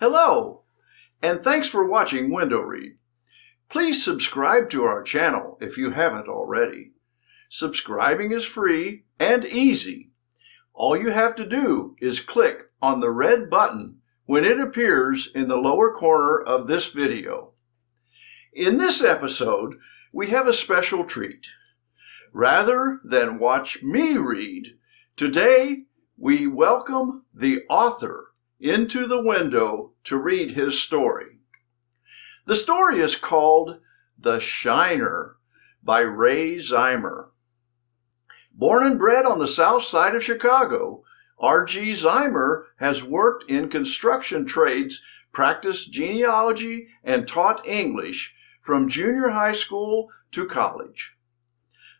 Hello, and thanks for watching Window Read. Please subscribe to our channel if you haven't already. Subscribing is free and easy. All you have to do is click on the red button when it appears in the lower corner of this video. In this episode, we have a special treat. Rather than watch me read, today we welcome the author into the window to read his story. The story is called The Shiner by Ray Ziemer. Born and bred on the south side of Chicago, R.G. Ziemer has worked in construction trades, practiced genealogy, and taught English from junior high school to college.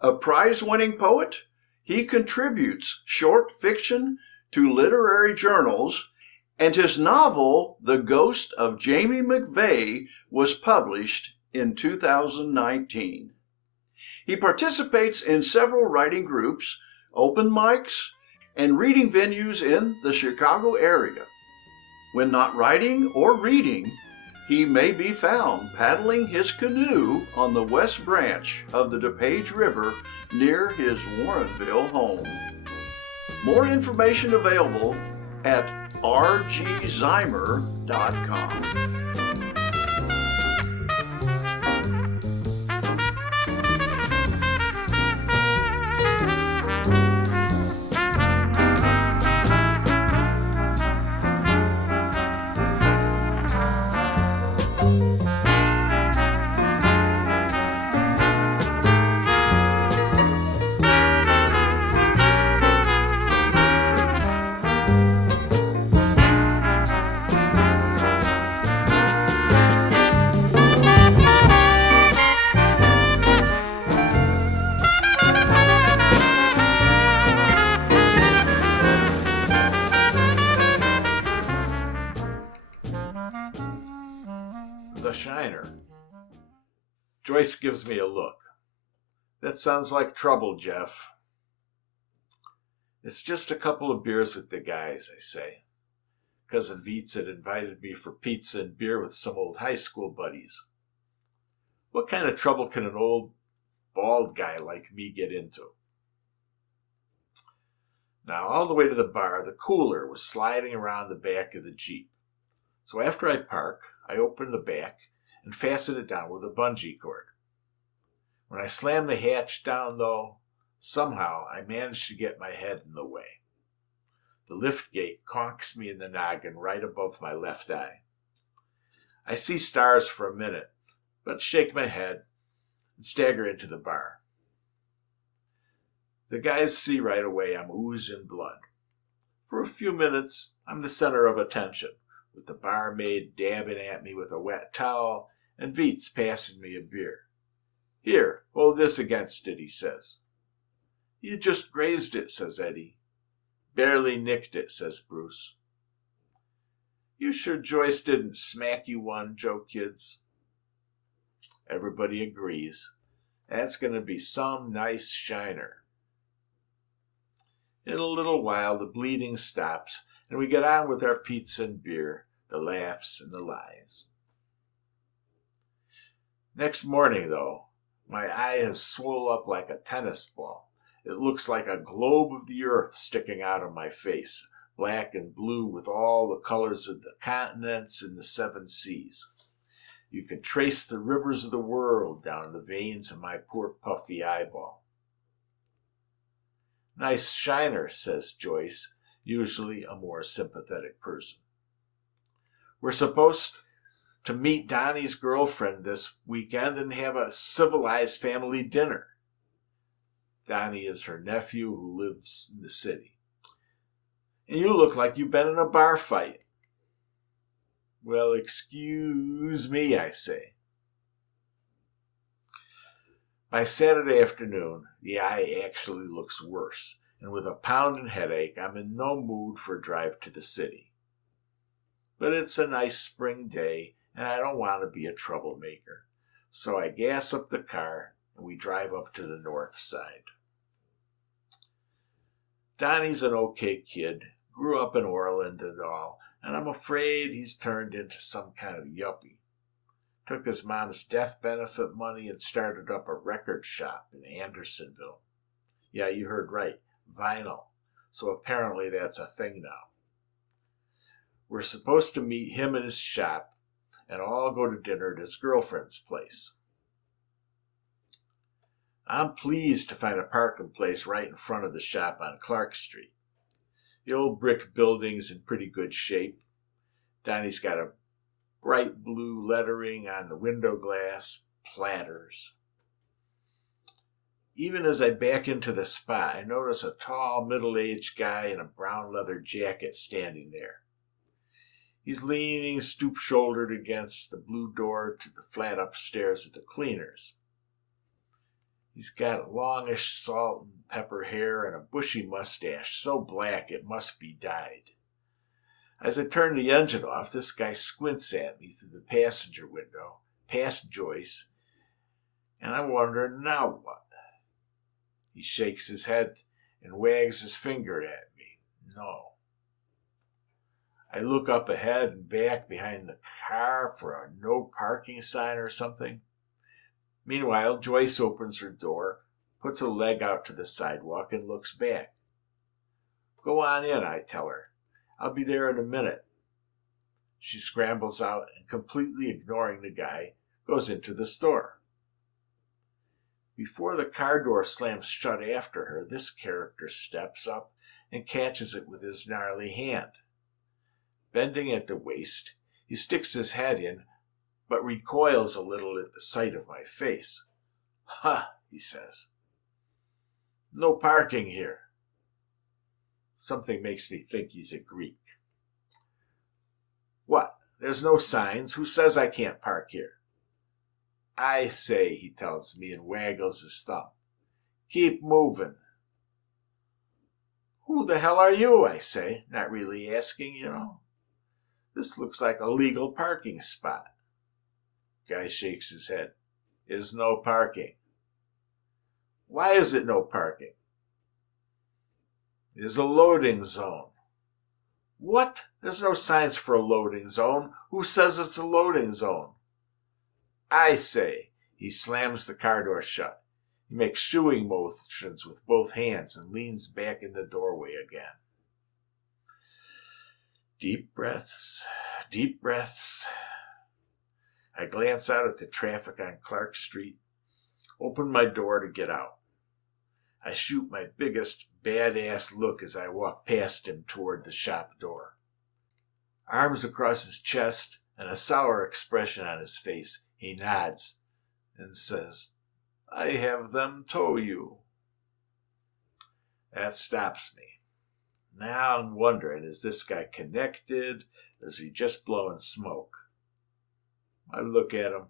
A prize-winning poet, he contributes short fiction to literary journals, and his novel, The Ghost of Jamie McVeigh, was published in 2019. He participates in several writing groups, open mics, and reading venues in the Chicago area. When not writing or reading, he may be found paddling his canoe on the west branch of the DuPage River near his Warrenville home. More information available at rgziemer.com. The Shiner. Joyce gives me a look. That sounds like trouble, Jeff. It's just a couple of beers with the guys, I say. Cousin Veets had invited me for pizza and beer with some old high school buddies. What kind of trouble can an old, bald guy like me get into? Now, all the way to the bar, the cooler was sliding around the back of the Jeep. So after I park, I open the back and fasten it down with a bungee cord. When I slam the hatch down, though, somehow I manage to get my head in the way. The lift gate conks me in the noggin right above my left eye. I see stars for a minute, but shake my head and stagger into the bar. The guys see right away I'm oozing blood. For a few minutes, I'm the center of attention, with the barmaid dabbing at me with a wet towel and Veets passing me a beer. Here, hold this against it, he says. You just grazed it, says Eddie. Barely nicked it, says Bruce. You sure Joyce didn't smack you one, Joe kids? Everybody agrees. That's going to be some nice shiner. In a little while, the bleeding stops, and we get on with our pizza and beer, the laughs and the lies. Next morning, though, my eye has swole up like a tennis ball. It looks like a globe of the earth sticking out of my face, black and blue with all the colors of the continents and the 7 seas. You can trace the rivers of the world down the veins of my poor puffy eyeball. Nice shiner, says Joyce, usually a more sympathetic person. We're supposed to meet Donnie's girlfriend this weekend and have a civilized family dinner. Donnie is her nephew who lives in the city. And you look like you've been in a bar fight. Well, excuse me, I say. By Saturday afternoon, the eye actually looks worse, and with a pounding headache, I'm in no mood for a drive to the city. But it's a nice spring day, and I don't want to be a troublemaker. So I gas up the car, and we drive up to the north side. Donnie's an okay kid, grew up in Orland and all, and I'm afraid he's turned into some kind of yuppie. Took his mom's death benefit money and started up a record shop in Andersonville. Yeah, you heard right, vinyl. So apparently that's a thing now. We're supposed to meet him in his shop and all go to dinner at his girlfriend's place. I'm pleased to find a parking place right in front of the shop on Clark Street. The old brick building's in pretty good shape. Donnie's got a bright blue lettering on the window glass, Platters. Even as I back into the spot, I notice a tall, middle-aged guy in a brown leather jacket standing there. He's leaning stoop-shouldered against the blue door to the flat upstairs at the cleaners. He's got longish salt and pepper hair and a bushy mustache, so black it must be dyed. As I turn the engine off, this guy squints at me through the passenger window, past Joyce, and I'm wondering now what. He shakes his head and wags his finger at me. No. I look up ahead and back behind the car for a no parking sign or something. Meanwhile, Joyce opens her door, puts a leg out to the sidewalk, and looks back. Go on in, I tell her. I'll be there in a minute. She scrambles out and, completely ignoring the guy, goes into the store. Before the car door slams shut after her, this character steps up and catches it with his gnarly hand. Bending at the waist, he sticks his head in, but recoils a little at the sight of my face. Ha, he says. No parking here. Something makes me think he's a Greek. What? There's no signs. Who says I can't park here? I say, he tells me and waggles his thumb. Keep moving. Who the hell are you? I say, not really asking, you know. This looks like a legal parking spot. Guy shakes his head. Is no parking. Why is it no parking? It is a loading zone. What? There's no signs for a loading zone. Who says it's a loading zone? I say. He slams the car door shut. He makes shooing motions with both hands and leans back in the doorway again. Deep breaths, deep breaths. I glance out at the traffic on Clark Street, open my door to get out. I shoot my biggest badass look as I walk past him toward the shop door. Arms across his chest and a sour expression on his face, he nods and says, I have them tow you. That stops me. Now I'm wondering, is this guy connected, or is he just blowing smoke? I look at him.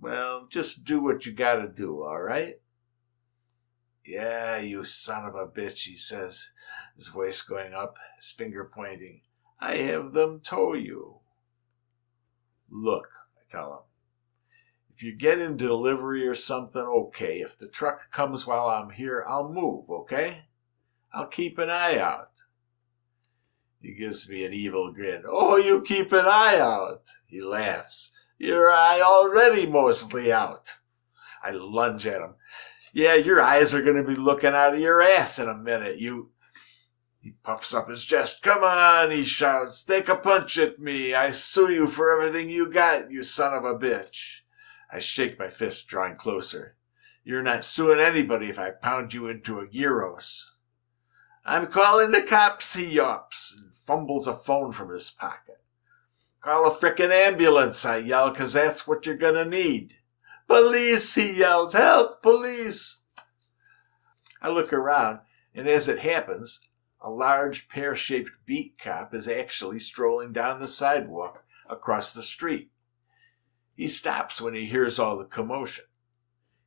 Well, just do what you gotta do, all right? Yeah, you son of a bitch, he says, his voice going up, his finger pointing. I have them tow you. Look, I tell him. If you get in delivery or something, okay. If the truck comes while I'm here, I'll move, okay? I'll keep an eye out. He gives me an evil grin. Oh, you keep an eye out. He laughs. Your eye already mostly out. I lunge at him. Yeah, your eyes are going to be looking out of your ass in a minute. He puffs up his chest. Come on, he shouts. Take a punch at me. I sue you for everything you got, you son of a bitch. I shake my fist, drawing closer. You're not suing anybody if I pound you into a gyros. I'm calling the cops, he yawps, and fumbles a phone from his pocket. Call a frickin' ambulance, I yell, 'cause that's what you're gonna need. Police, he yells, help, police. I look around, and as it happens, a large pear-shaped beat cop is actually strolling down the sidewalk across the street. He stops when he hears all the commotion.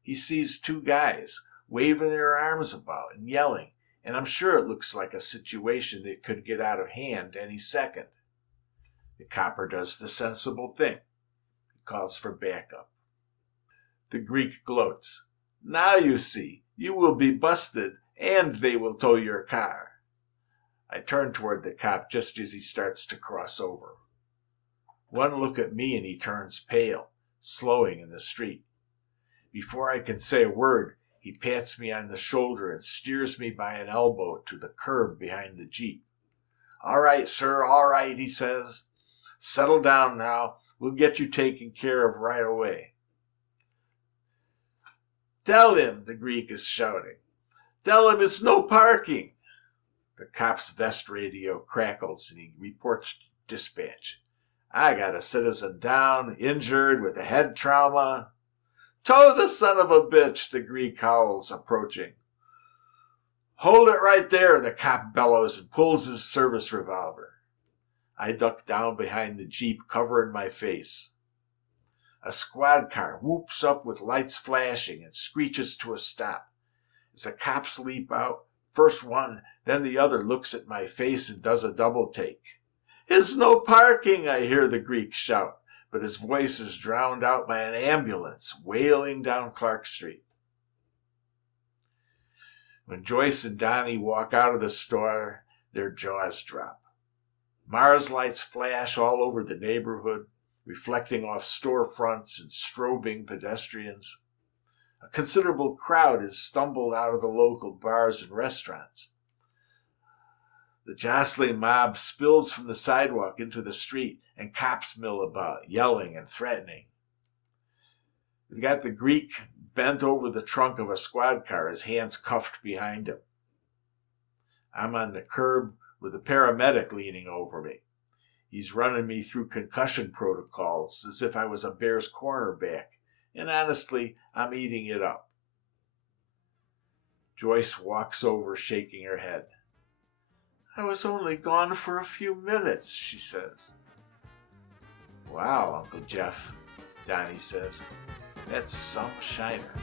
He sees two guys waving their arms about and yelling, and I'm sure it looks like a situation that could get out of hand any second. The copper does the sensible thing. He calls for backup. The Greek gloats. Now you see, you will be busted and they will tow your car. I turn toward the cop just as he starts to cross over. One look at me and he turns pale, slowing in the street. Before I can say a word, he pats me on the shoulder and steers me by an elbow to the curb behind the Jeep. "All right, sir, all right," he says. "Settle down now. We'll get you taken care of right away." "Tell him," the Greek is shouting. "Tell him it's no parking." The cop's vest radio crackles and he reports dispatch. "I got a citizen down, injured, with a head trauma." "Tow the son of a bitch," the Greek howls, approaching. "Hold it right there," the cop bellows and pulls his service revolver. I duck down behind the Jeep, covering my face. A squad car whoops up with lights flashing and screeches to a stop. As the cops leap out, first one, then the other looks at my face and does a double take. "It's no parking," I hear the Greek shout, but his voice is drowned out by an ambulance wailing down Clark Street. When Joyce and Donnie walk out of the store, their jaws drop. Mars lights flash all over the neighborhood, reflecting off storefronts and strobing pedestrians. A considerable crowd has stumbled out of the local bars and restaurants. The jostling mob spills from the sidewalk into the street, and cops mill about, yelling and threatening. We've got the Greek bent over the trunk of a squad car, his hands cuffed behind him. I'm on the curb with a paramedic leaning over me. He's running me through concussion protocols as if I was a Bears cornerback, and honestly, I'm eating it up. Joyce walks over, shaking her head. "I was only gone for a few minutes," she says. "Wow, Uncle Jeff," Donnie says. "That's some shiner."